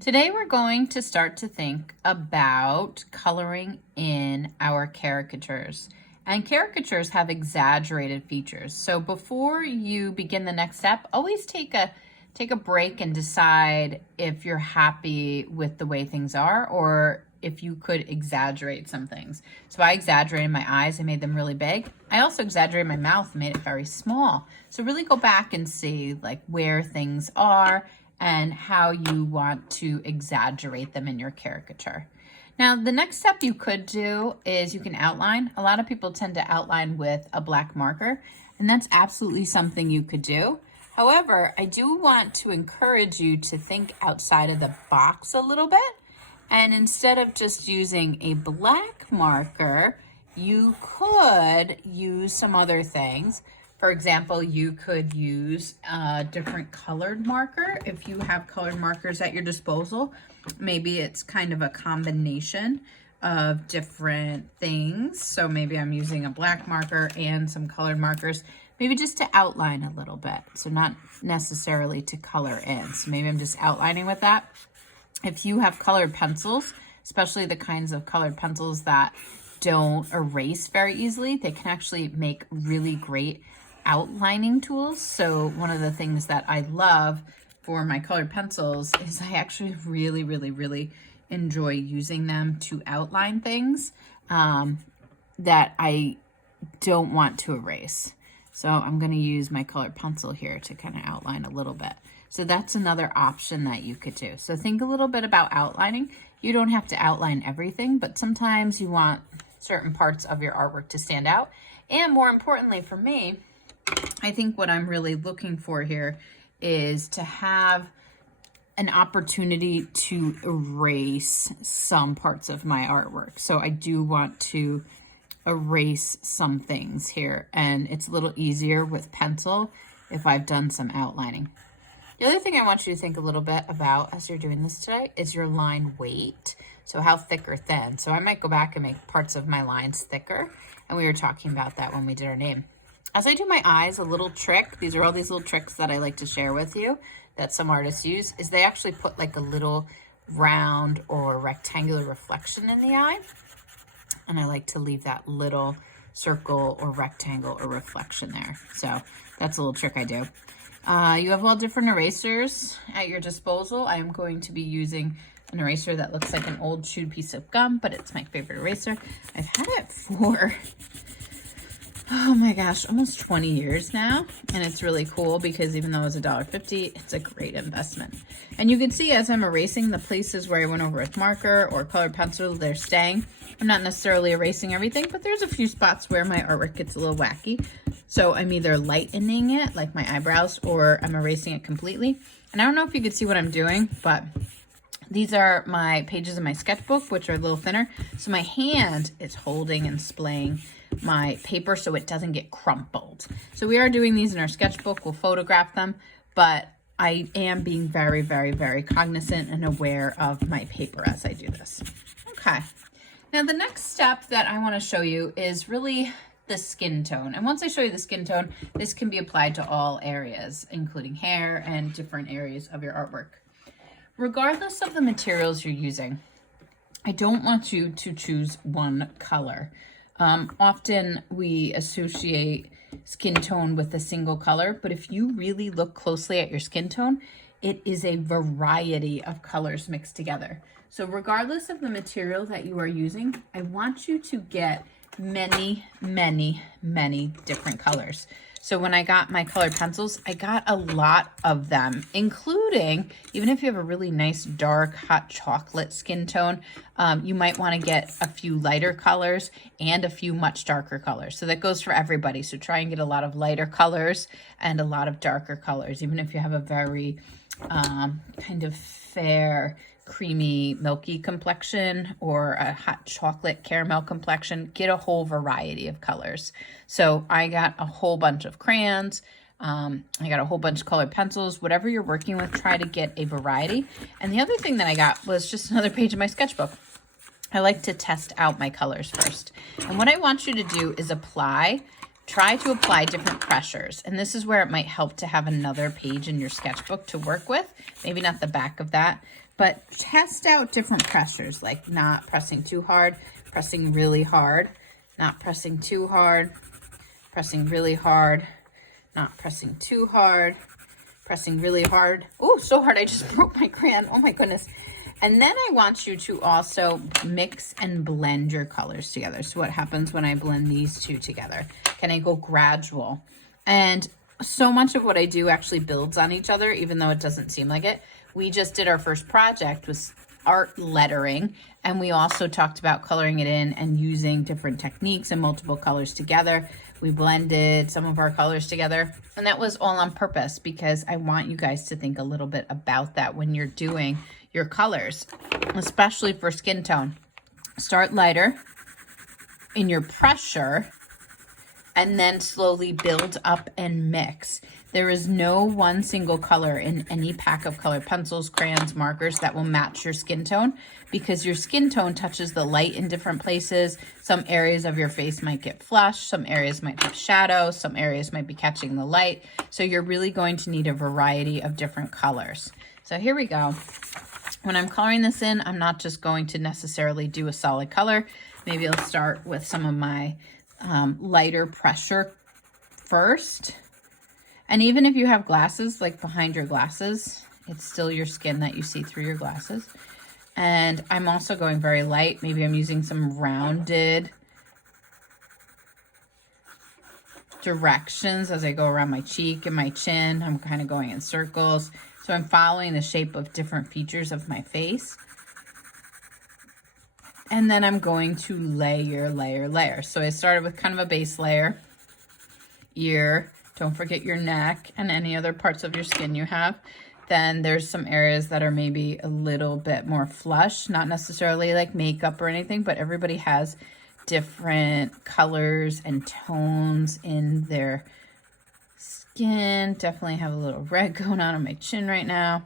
Today we're going to start to think about coloring in our caricatures. And caricatures have exaggerated features. So before you begin the next step, always take a break and decide if you're happy with the way things are or if you could exaggerate some things. So I exaggerated my eyes, I made them really big. I also exaggerated my mouth, made it very small. So really go back and see like where things are and how you want to exaggerate them in your caricature. Now, the next step you could do is you can outline. A lot of people tend to outline with a black marker, and that's absolutely something you could do. However, I do want to encourage you to think outside of the box a little bit. And instead of just using a black marker, you could use some other things. For example, you could use a different colored marker if you have colored markers at your disposal. Maybe it's kind of a combination of different things. So maybe I'm using a black marker and some colored markers, maybe just to outline a little bit. So not necessarily to color in. So maybe I'm just outlining with that. If you have colored pencils, especially the kinds of colored pencils that don't erase very easily, they can actually make really great outlining tools. So one of the things that I love for my colored pencils is I actually really enjoy using them to outline things that I don't want to erase. So I'm going to use my colored pencil here to kind of outline a little bit. So that's another option that you could do. So think a little bit about outlining. You don't have to outline everything, but sometimes you want certain parts of your artwork to stand out. And more importantly for me, I think what I'm really looking for here is to have an opportunity to erase some parts of my artwork. So I do want to erase some things here, and it's a little easier with pencil if I've done some outlining. The other thing I want you to think a little bit about as you're doing this today is your line weight. So how thick or thin. So I might go back and make parts of my lines thicker, and we were talking about that when we did our name. As I do my eyes, a little trick, these are all these little tricks that I like to share with you that some artists use, is they actually put like a little round or rectangular reflection in the eye. And I like to leave that little circle or rectangle or reflection there. So that's a little trick I do. You have all different erasers at your disposal. I am going to be using an eraser that looks like an old chewed piece of gum, but it's my favorite eraser. I've had it for, oh my gosh, almost 20 years now. And it's really cool because even though it's $1.50, it's a great investment. And you can see as I'm erasing the places where I went over with marker or colored pencil, they're staying. I'm not necessarily erasing everything, but there's a few spots where my artwork gets a little wacky. So I'm either lightening it, like my eyebrows, or I'm erasing it completely. And I don't know if you can see what I'm doing, but these are my pages in my sketchbook, which are a little thinner. So my hand is holding and splaying my paper so it doesn't get crumpled. So we are doing these in our sketchbook. We'll photograph them, but I am being very cognizant and aware of my paper as I do this. Okay. Now the next step that I want to show you is really the skin tone. And once I show you the skin tone, this can be applied to all areas, including hair and different areas of your artwork. Regardless of the materials you're using, I don't want you to choose one color. Often we associate skin tone with a single color, but if you really look closely at your skin tone, it is a variety of colors mixed together. So regardless of the material that you are using, I want you to get many different colors. So when I got my colored pencils, I got a lot of them, including, even if you have a really nice dark hot chocolate skin tone, you might want to get a few lighter colors and a few much darker colors. So that goes for everybody. So try and get a lot of lighter colors and a lot of darker colors, even if you have a very kind of fair, creamy, milky complexion or a hot chocolate caramel complexion, get a whole variety of colors. So I got a whole bunch of crayons. I got a whole bunch of colored pencils. Whatever you're working with, try to get a variety. And the other thing that I got was just another page of my sketchbook. I like to test out my colors first. And what I want you to do is try to apply different pressures. And this is where it might help to have another page in your sketchbook to work with. Maybe not the back of that, but test out different pressures, like not pressing too hard, pressing really hard, not pressing too hard, pressing really hard, not pressing too hard, pressing really hard. Oh, so hard, I just broke my crayon. Oh my goodness. And then I want you to also mix and blend your colors together. So what happens when I blend these two together? Can I go gradual? And so much of what I do actually builds on each other, even though it doesn't seem like it. We just did our first project with art lettering, and we also talked about coloring it in and using different techniques and multiple colors together. We blended some of our colors together, and that was all on purpose because I want you guys to think a little bit about that when you're doing your colors, especially for skin tone. Start lighter in your pressure and then slowly build up and mix. There is no one single color in any pack of colored pencils, crayons, markers that will match your skin tone, because your skin tone touches the light in different places. Some areas of your face might get flushed, some areas might have shadows, some areas might be catching the light. So you're really going to need a variety of different colors. So here we go. When I'm coloring this in, I'm not just going to necessarily do a solid color. Maybe I'll start with some of my lighter pressure first. And even if you have glasses, like behind your glasses, it's still your skin that you see through your glasses. And I'm also going very light. Maybe I'm using some rounded directions as I go around my cheek and my chin. I'm kind of going in circles. So I'm following the shape of different features of my face. And then I'm going to layer. So I started with kind of a base layer. Ear, don't forget your neck and any other parts of your skin you have. Then there's some areas that are maybe a little bit more flush, not necessarily like makeup or anything, but everybody has different colors and tones in their skin. Definitely have a little red going on my chin right now.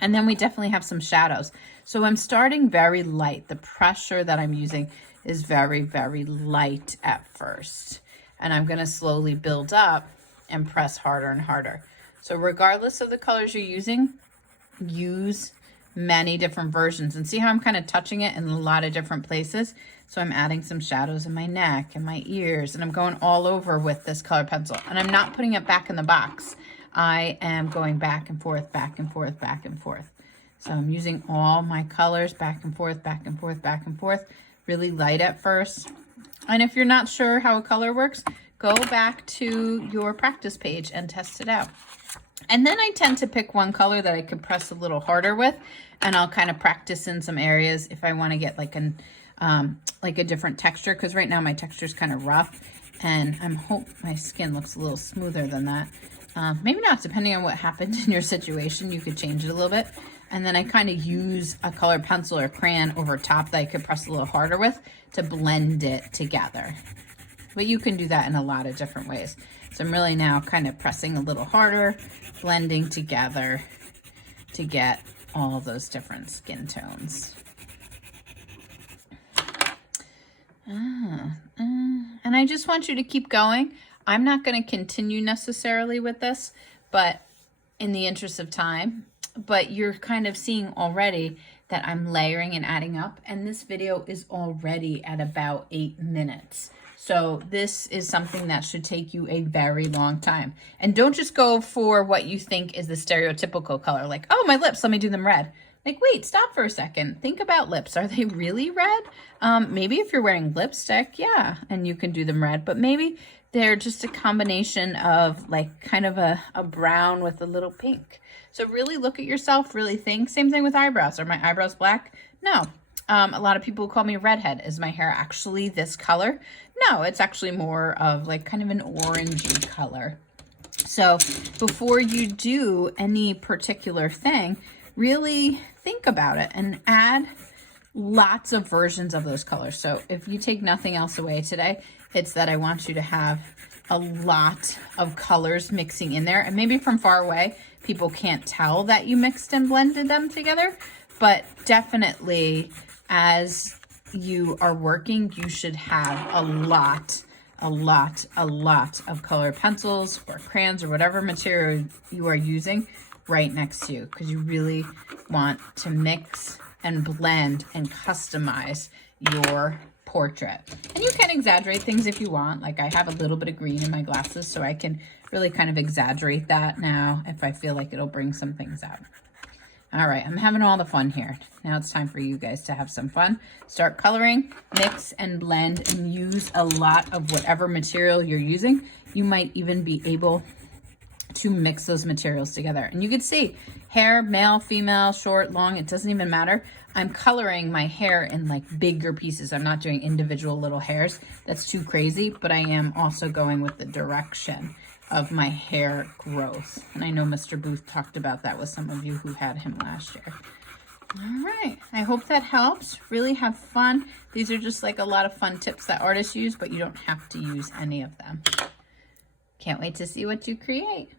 And then we definitely have some shadows. So I'm starting very light. The pressure that I'm using is very, very light at first. And I'm going to slowly build up and press harder and harder. So regardless of the colors you're using, use many different versions. And see how I'm kind of touching it in a lot of different places? So I'm adding some shadows in my neck and my ears, and I'm going all over with this color pencil. And I'm not putting it back in the box. I am going back and forth, back and forth, back and forth. So I'm using all my colors back and forth, back and forth, back and forth, really light at first. And if you're not sure how a color works, go back to your practice page and test it out. And then I tend to pick one color that I could press a little harder with, and I'll kind of practice in some areas if I want to get like a different texture, because right now my texture is kind of rough, and I hope my skin looks a little smoother than that. Maybe not, depending on what happened in your situation, you could change it a little bit. And then I kind of use a colored pencil or crayon over top that I could press a little harder with to blend it together. But you can do that in a lot of different ways. So I'm really now kind of pressing a little harder, blending together to get all those different skin tones. And I just want you to keep going. I'm not going to continue necessarily with this, but in the interest of time, but you're kind of seeing already that I'm layering and adding up, and this video is already at about 8 minutes. So this is something that should take you a very long time. And don't just go for what you think is the stereotypical color, like, oh, my lips, let me do them red. Like, wait, stop for a second. Think about lips. Are they really red? Maybe if you're wearing lipstick, yeah, and you can do them red, but maybe they're just a combination of like kind of a brown with a little pink. So really look at yourself, really think. Same thing with eyebrows. Are my eyebrows black? No. A lot of people call me a redhead. Is my hair actually this color? No, it's actually more of like kind of an orangey color. So before you do any particular thing, really think about it and add lots of versions of those colors. So if you take nothing else away today, it's that I want you to have a lot of colors mixing in there. And maybe from far away, people can't tell that you mixed and blended them together, but definitely as you are working, you should have a lot of colored pencils or crayons or whatever material you are using right next to you, because you really want to mix and blend and customize your portrait. And you can exaggerate things if you want. Like I have a little bit of green in my glasses, so I can really kind of exaggerate that now if I feel like it'll bring some things out. All right, I'm having all the fun here. Now it's time for you guys to have some fun. Start coloring, mix and blend, and use a lot of whatever material you're using. You might even be able to mix those materials together. And you can see hair, male, female, short, long, it doesn't even matter. I'm coloring my hair in like bigger pieces. I'm not doing individual little hairs. That's too crazy, but I am also going with the direction of my hair growth. And I know Mr. Booth talked about that with some of you who had him last year. All right, I hope that helps. Really have fun. These are just like a lot of fun tips that artists use, but you don't have to use any of them. Can't wait to see what you create.